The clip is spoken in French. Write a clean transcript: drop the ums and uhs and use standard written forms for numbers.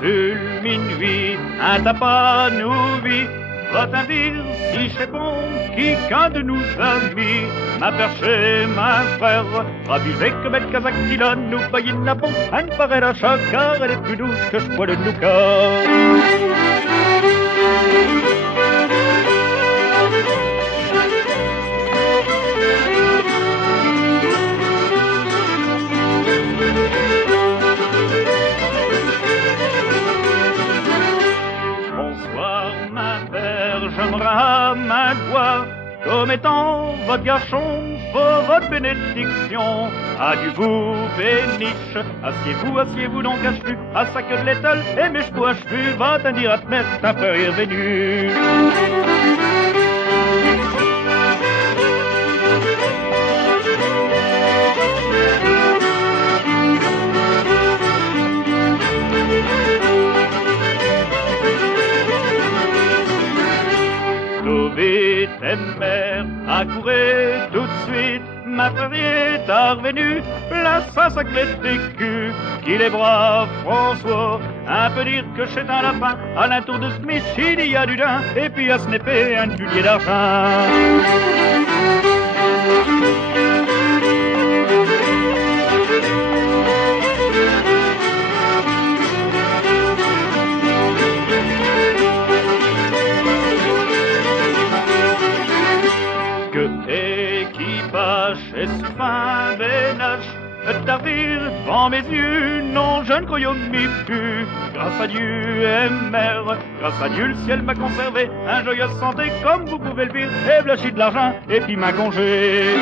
sur le minuit, un tapas nous vit. Va-t'en dire si je réponds qui qu'un de nous amis m'a perché, ma frère, ravisé que belle casaque qui donne nous paye la pompe, elle paraît la car elle est plus douce que je bois le nougat. Je me rame un doigt comme étant votre garçon, faut votre bénédiction. Adieu vous béniche, assieds-vous donc à cheveux, à ça que l'étole, et mes cheveux à cheveux, va t'en dire à te mettre ta peur est venue. Vite et mère, accourez tout de suite, ma frère est revenu, place à sa clé de cul, qu'il est brave François, un peu dire que c'est un lapin, à l'entour de Smith il y a du daim, et puis à ce n'épée un tulier d'argent. Et ce fin ménage t'arrive devant mes yeux, non je ne croyais m'y plus. Grâce à Dieu et mère, grâce à Dieu le ciel m'a conservé un joyeuse santé comme vous pouvez le dire, et blanchi de l'argent et puis m'a congé.